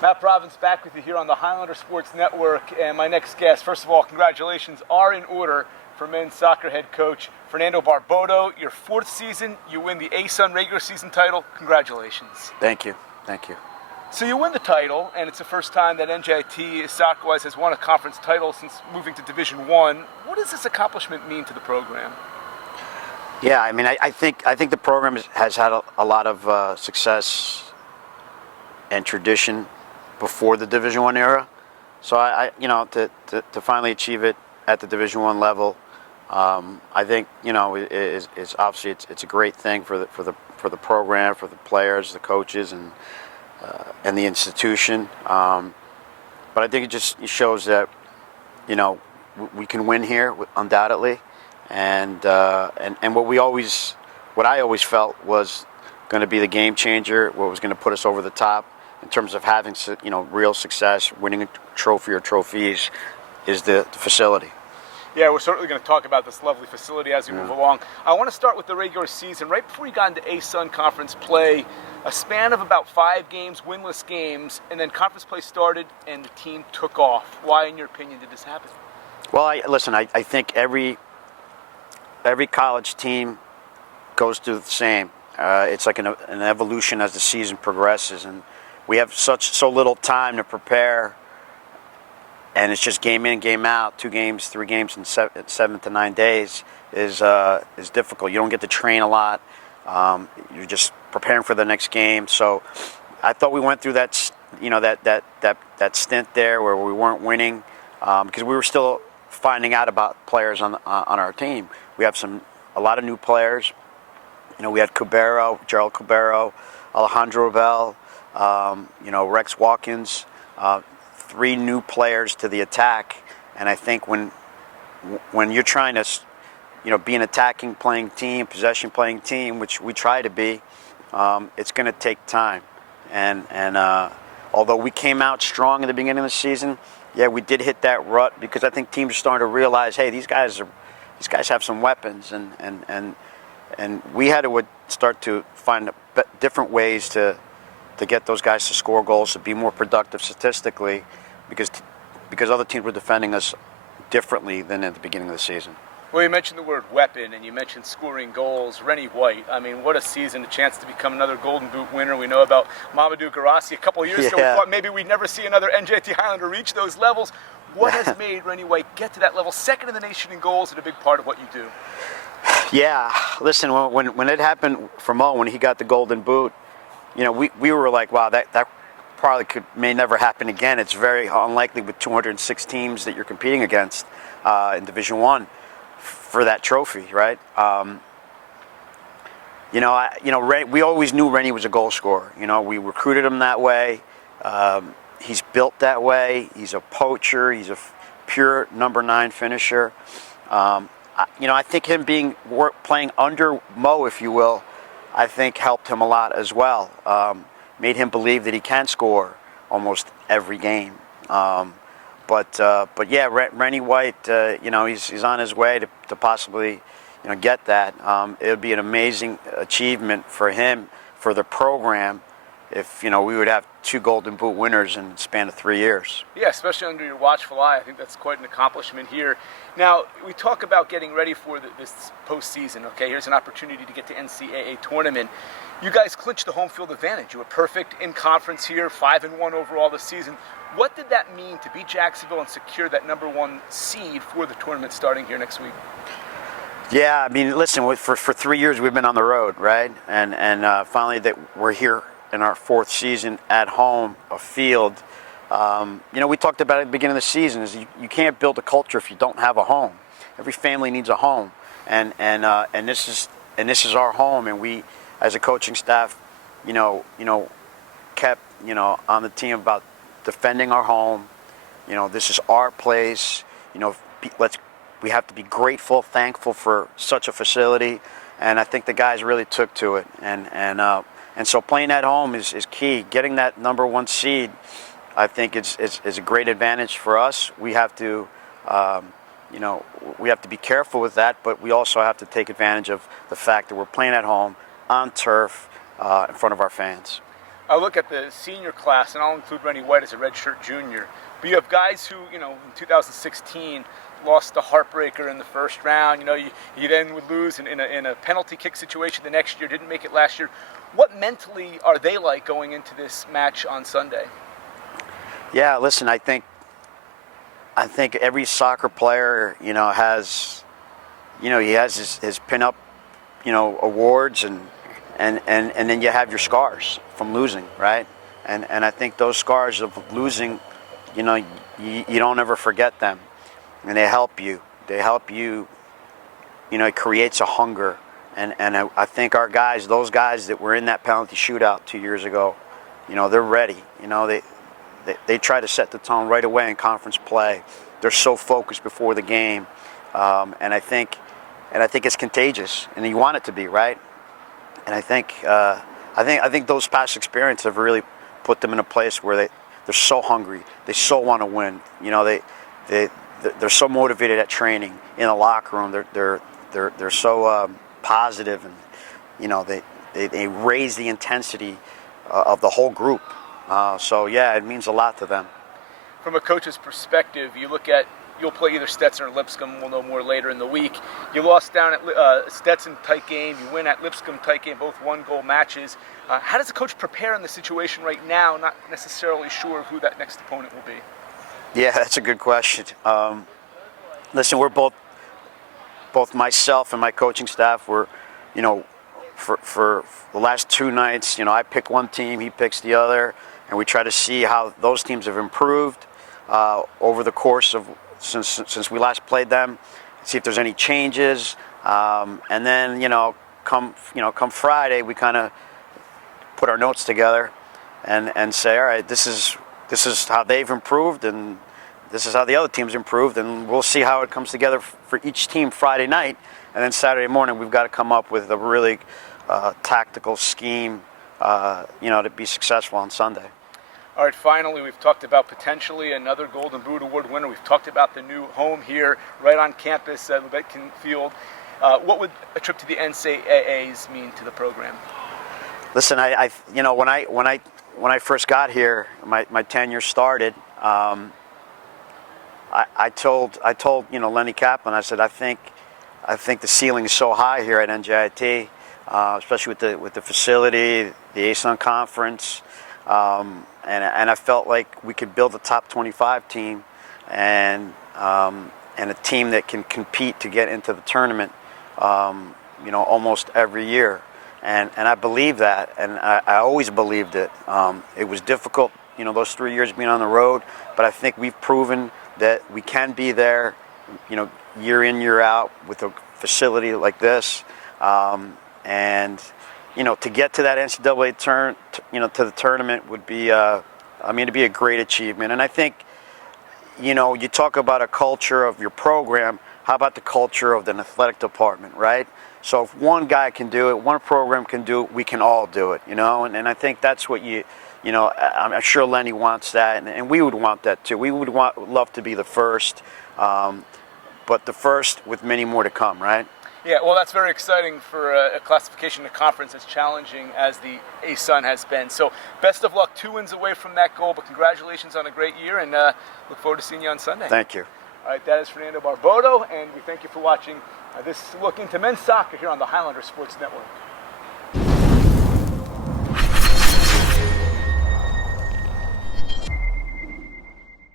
Matt Provence back with you here on the Highlander Sports Network, and my next guest, first of all, congratulations are in order for men's soccer head coach Fernando Barboto. Your fourth season, you win the ASUN regular season title. Congratulations. Thank you. Thank you. So you win the title, and it's the first time that NJIT, soccer-wise, has won a conference title since moving to Division I. What does this accomplishment mean to the program? Yeah, I mean, I think the program has had a lot of success and tradition before the Division I era. So to finally achieve it at the Division I level, I think it's obviously it's a great thing for the program, for the players, the coaches, and the institution. But I think it just shows that we can win here undoubtedly, and what I always felt was going to be the game changer, what was going to put us over the top in terms of having real success, winning a trophy or trophies, is the facility. Yeah, we're certainly going to talk about this lovely facility as we move along. I want to start with the regular season. Right before you got into ASUN conference play, a span of about 5 games, winless games, and then conference play started and the team took off. Why, in your opinion, did this happen? Well, I think every college team goes through the same. It's like an evolution as the season progresses, and we have so little time to prepare, and it's just game in, game out. 2 games, 3 games in 7 to 9 days is difficult. You don't get to train a lot. You're just preparing for the next game. So I thought we went through that stint there where we weren't winning because we were still finding out about players on our team. We have a lot of new players. We had Gerald Cabero, Alejandro Bell, Rex Watkins, 3 new players to the attack. And I think when you're trying to, be an attacking playing team, possession playing team, which we try to be, it's going to take time. And although we came out strong in the beginning of the season, yeah, we did hit that rut because I think teams are starting to realize, hey, these guys have some weapons, and we had to start to find different ways to get those guys to score goals, to be more productive statistically, because other teams were defending us differently than at the beginning of the season. Well, you mentioned the word weapon, and you mentioned scoring goals. Rennie White, I mean, what a season, a chance to become another Golden Boot winner. We know about Mamadou Garassi a couple of years ago. We thought maybe we'd never see another NJIT Highlander reach those levels. What has made Rennie White get to that level, second in the nation in goals, and a big part of what you do? Yeah, listen, when it happened for Mo, when he got the Golden Boot, we were like, wow, that probably may never happen again. It's very unlikely with 206 teams that you're competing against in Division I for that trophy, right? We always knew Rennie was a goal scorer. We recruited him that way. He's built that way. He's a poacher. He's a pure number 9 finisher. I think him playing under Mo, if you will, I think helped him a lot as well. Made him believe that he can score almost every game. But yeah, Rennie White, he's on his way to possibly, get that. It would be an amazing achievement for him, for the program, if we would have 2 Golden Boot winners in the span of 3 years. Yeah, especially under your watchful eye. I think that's quite an accomplishment here. Now, we talk about getting ready for this postseason. Okay, here's an opportunity to get to NCAA tournament. You guys clinched the home field advantage. You were perfect in conference here, 5-1 overall this season. What did that mean to beat Jacksonville and secure that number 1 seed for the tournament starting here next week? Yeah, I mean, listen, for 3 years we've been on the road, right? And finally that we're here in our 4th season at home, a field. We talked about it at the beginning of the season, is you can't build a culture if you don't have a home. Every family needs a home, and this is our home, and we, as a coaching staff, kept on the team about defending our home. This is our place. We have to be grateful, thankful for such a facility, and I think the guys really took to it, and so playing at home is key. Getting that number 1 seed, I think it's a great advantage for us. We have to, we have to be careful with that, but we also have to take advantage of the fact that we're playing at home on turf in front of our fans. I look at the senior class, and I'll include Rennie White as a redshirt junior. But you have guys who, in 2016 lost the heartbreaker in the first round. You then would lose in a penalty kick situation the next year, didn't make it last year. What mentally are they like going into this match on Sunday? Yeah, listen, I think every soccer player, has, he has his pin-up, awards, and then you have your scars from losing, right? And I think those scars of losing, you don't ever forget them, and they help you. It creates a hunger, and I think our guys, those guys that were in that penalty shootout 2 years ago, they're ready. They try to set the tone right away in conference play. They're so focused before the game, and I think it's contagious, and you want it to be, right? And I think those past experiences have really put them in a place where they're so hungry. They so want to win. They're so motivated at training in the locker room. They're so positive, and they raise the intensity of the whole group. So yeah, it means a lot to them. From a coach's perspective, you'll play either Stetson or Lipscomb. We'll know more later in the week. You lost down at Stetson, tight game. You win at Lipscomb, tight game, both one-goal matches. How does the coach prepare in the situation right now, not necessarily sure of who that next opponent will be? Yeah, that's a good question. Listen, we're both myself and my coaching staff, for the last two nights, I pick one team, he picks the other, and we try to see how those teams have improved over the course of since we last played them, see if there's any changes, and then come Friday, we kind of put our notes together and say, all right, this is how they've improved, and this is how the other team's improved, and we'll see how it comes together for each team Friday night, and then Saturday morning we've got to come up with a really tactical scheme, to be successful on Sunday. All right, finally, we've talked about potentially another Golden Boot Award winner. We've talked about the new home here, right on campus at Lubetkin Field. What would a trip to the NCAAs mean to the program? Listen, when I first got here, my tenure started. I told Lenny Kaplan, I said, I think the ceiling is so high here at NJIT, especially with the facility, the ASUN Conference. And I felt like we could build a top 25 team and a team that can compete to get into the tournament, almost every year. And I believe that, and I always believed it. It was difficult, those 3 years being on the road, but I think we've proven that we can be there, year in, year out with a facility like this. And to get to that NCAA to the tournament would be, it'd be a great achievement. And I think, you talk about a culture of your program. How about the culture of the athletic department, right? So if one guy can do it, one program can do it, we can all do it, And I think that's what I'm sure Lenny wants that, and we would want that too. We would love to be the first, but the first with many more to come, right? Yeah, well, that's very exciting for a classification to conference as challenging as the ASUN has been. So best of luck, 2 wins away from that goal, but congratulations on a great year, and look forward to seeing you on Sunday. Thank you. All right, that is Fernando Barboto, and we thank you for watching this look into men's soccer here on the Highlander Sports Network.